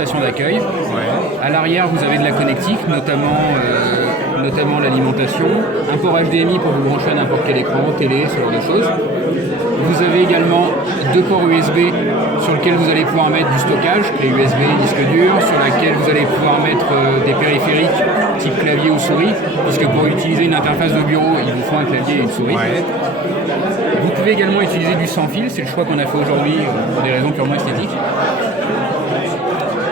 d'accueil. Ouais. À l'arrière, vous avez de la connectique, notamment l'alimentation, un port HDMI pour vous brancher à n'importe quel écran, télé, ce genre de choses. Vous avez également deux ports USB sur lesquels vous allez pouvoir mettre du stockage, clé USB, disque dur, sur laquelle vous allez pouvoir mettre des périphériques type clavier ou souris, puisque pour utiliser une interface de bureau, il vous faut un clavier et une souris. Ouais. Vous pouvez également utiliser du sans fil, c'est le choix qu'on a fait aujourd'hui pour des raisons purement esthétiques.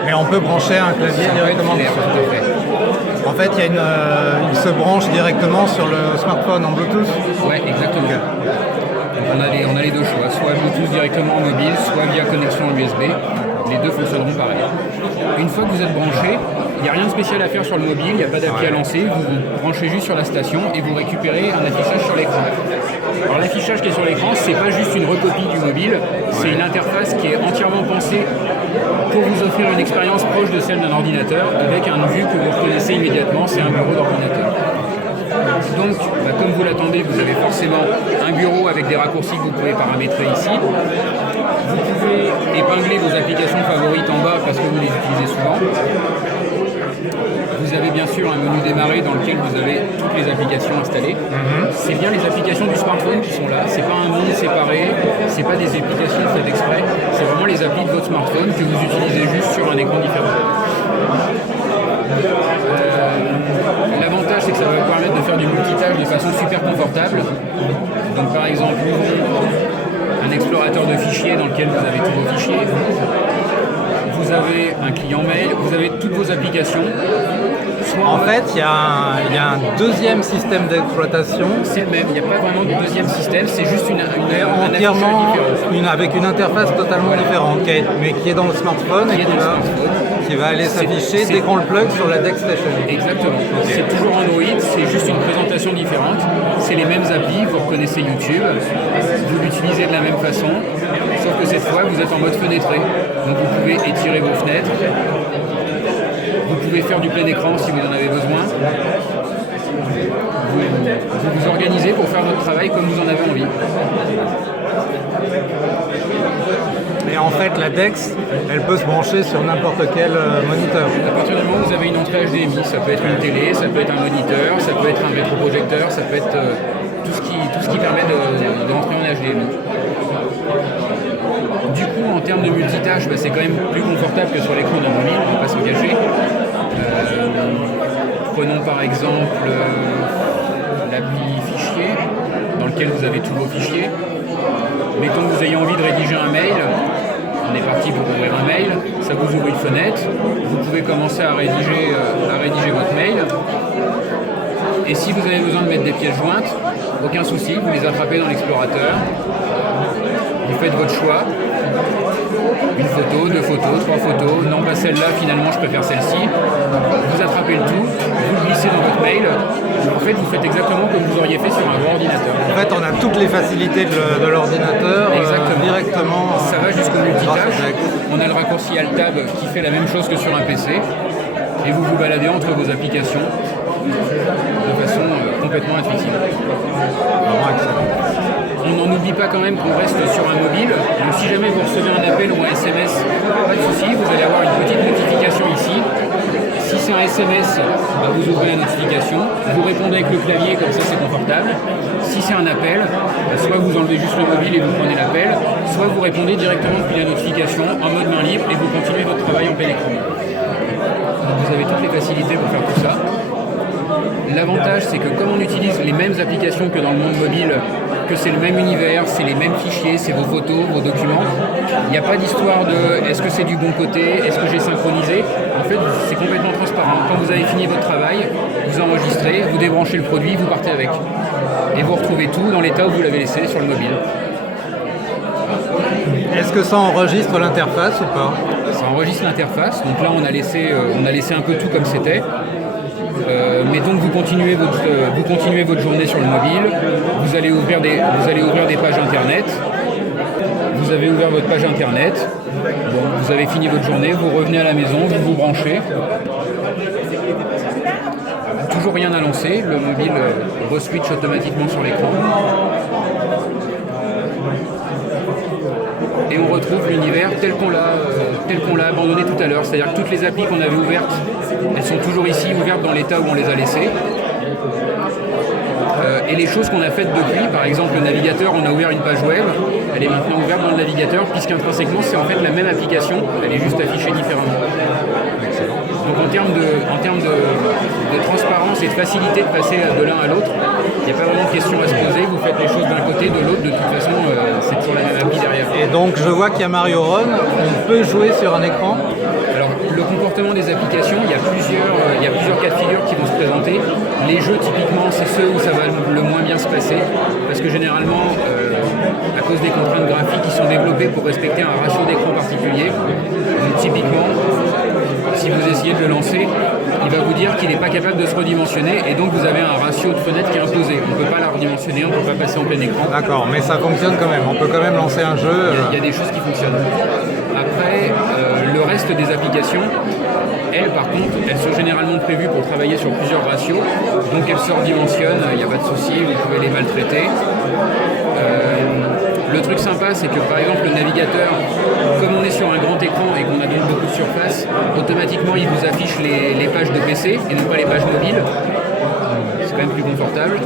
Mais on peut brancher un clavier directement Tout à dessus. fait. En fait, il se branche directement sur le smartphone en Bluetooth. Ouais, exactement. Donc on a les deux choix, soit Bluetooth directement en mobile, soit via connexion USB. Les deux fonctionneront pareil. Une fois que vous êtes branché, il n'y a rien de spécial à faire sur le mobile, il n'y a pas d'appli à lancer, vous vous branchez juste sur la station et vous récupérez un affichage sur l'écran. Alors l'affichage qui est sur l'écran, c'est pas juste une recopie du mobile, c'est une interface qui est entièrement pensée pour vous offrir une expérience proche de celle d'un ordinateur avec un vue que vous reconnaissez immédiatement, c'est un bureau d'ordinateur. Donc, comme vous l'attendez, vous avez forcément un bureau avec des raccourcis que vous pouvez paramétrer ici. Vous pouvez épingler vos applications favorites en bas parce que vous les utilisez souvent. Vous avez bien sûr un menu démarrer dans lequel vous avez toutes les applications installées. C'est bien les applications du smartphone qui sont là. C'est pas un monde séparé, c'est pas des applications faites exprès. C'est vraiment les applis de votre smartphone que vous utilisez juste sur un écran différent. L'avantage, c'est que ça va vous permettre de faire du multitâche de façon super confortable. Donc par exemple, un explorateur de fichiers dans lequel vous avez tous vos fichiers. Vous avez un client mail, vous avez toutes vos applications. En fait, il y a un deuxième système d'exploitation. C'est le même, il n'y a pas vraiment de deuxième système, c'est juste un entièrement différent. avec une interface totalement différente, mais qui est dans le smartphone et qui va aller s'afficher dès qu'on le plug sur la DeckStation. Exactement. Okay. C'est toujours Android, c'est juste une présentation différente. C'est les mêmes applis, vous reconnaissez YouTube, vous l'utilisez de la même façon, sauf que cette fois vous êtes en mode fenêtré. Donc vous pouvez étirer vos fenêtres. Vous pouvez faire du plein écran si vous en avez besoin. Vous vous organisez pour faire votre travail comme vous en avez envie. Et en fait, la DeX, elle peut se brancher sur n'importe quel moniteur. À partir du moment où vous avez une entrée HDMI, ça peut être une télé, ça peut être un moniteur, ça peut être un rétroprojecteur, ça peut être tout ce qui permet de rentrer en HDMI. Du coup, en termes de multitâche, c'est quand même plus confortable que sur l'écran d'un mobile, on ne va pas s'en cacher. Prenons par exemple l'appli fichier, dans lequel vous avez tous vos fichiers. Mettons que vous ayez envie de rédiger un mail, on est parti pour ouvrir un mail, ça vous ouvre une fenêtre, vous pouvez commencer à rédiger votre mail. Et si vous avez besoin de mettre des pièces jointes, aucun souci, vous les attrapez dans l'explorateur, vous faites votre choix. Une photo, deux photos, trois photos, non pas celle-là, finalement je préfère celle-ci. Vous attrapez le tout, vous le glissez dans votre mail. En fait, vous faites exactement comme vous auriez fait sur un gros ordinateur. En fait, on a toutes les facilités de l'ordinateur directement. Ça va jusqu'au multitâche. On a le raccourci Alt-Tab qui fait la même chose que sur un PC. Et vous vous baladez entre vos applications de façon complètement intuitive. On n'en oublie pas quand même qu'on reste sur un mobile. Donc si jamais vous recevez un appel ou un SMS, pas de souci, vous allez avoir une petite notification ici. Si c'est un SMS, vous ouvrez la notification, vous répondez avec le clavier, comme ça c'est confortable. Si c'est un appel, soit vous enlevez juste le mobile et vous prenez l'appel, soit vous répondez directement depuis la notification en mode main libre et vous continuez votre travail en plein écran. Donc vous avez toutes les facilités pour faire tout ça. L'avantage, c'est que comme on utilise les mêmes applications que dans le monde mobile, que c'est le même univers, c'est les mêmes fichiers, c'est vos photos, vos documents, il n'y a pas d'histoire de est-ce que c'est du bon côté, est-ce que j'ai synchronisé. En fait, c'est complètement transparent. Quand vous avez fini votre travail, vous enregistrez, vous débranchez le produit, vous partez avec. Et vous retrouvez tout dans l'état où vous l'avez laissé sur le mobile. Est-ce que ça enregistre l'interface ou pas? Ça enregistre l'interface. Donc là, on a laissé un peu tout comme c'était. Mettons que vous continuez votre journée sur le mobile, vous allez ouvrir des pages internet, vous avez ouvert votre page internet, vous avez fini votre journée, vous revenez à la maison, vous vous branchez. Toujours rien à lancer, le mobile re-switch automatiquement sur l'écran. Et on retrouve retrouve l'univers tel qu'on l'a abandonné tout à l'heure. C'est-à-dire que toutes les applis qu'on avait ouvertes, elles sont toujours ici, ouvertes dans l'état où on les a laissées. Et les choses qu'on a faites depuis, par exemple le navigateur, on a ouvert une page web, elle est maintenant ouverte dans le navigateur, puisqu'intrinsèquement c'est en fait la même application, elle est juste affichée différemment. Donc en termes de transparence et de facilité de passer de l'un à l'autre, il n'y a pas vraiment de question à se poser, vous faites les choses d'un côté, de l'autre, de toute façon c'est toujours la même appli derrière. Et donc je vois qu'il y a Mario Run, on peut jouer sur un écran. Alors le comportement des applications, il y a plusieurs cas de figure qui vont se présenter. Les jeux typiquement c'est ceux où ça va le moins bien se passer, parce que généralement à cause des contraintes graphiques qui sont développées pour respecter un ratio d'écran particulier, donc typiquement si vous essayez de le lancer, il va vous dire qu'il n'est pas capable de se redimensionner et donc vous avez un ratio de fenêtre qui est imposé. On ne peut pas la redimensionner, on ne peut pas passer en plein écran. D'accord, mais ça fonctionne quand même, on peut quand même lancer un jeu. Il y a des choses qui fonctionnent. Après, le reste des applications, elles par contre, elles sont généralement prévues pour travailler sur plusieurs ratios, donc elles se redimensionnent, il n'y a pas de souci, vous pouvez les maltraiter. Le truc sympa, c'est que par exemple le navigateur, comme on est sur un grand écran et qu'on a donc beaucoup de surface, automatiquement il vous affiche les pages de PC et non pas les pages mobiles. C'est quand même plus confortable.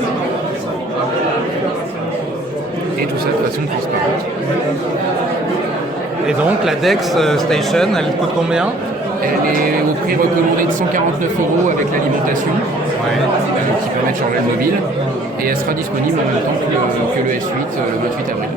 Et tout ça de façon transparente. Et donc la Dex Station, elle coûte combien? Elle est au prix recommandé de 149 € avec l'alimentation, qui permet de charger le mobile, et elle sera disponible en même temps que le S8 le 28 avril.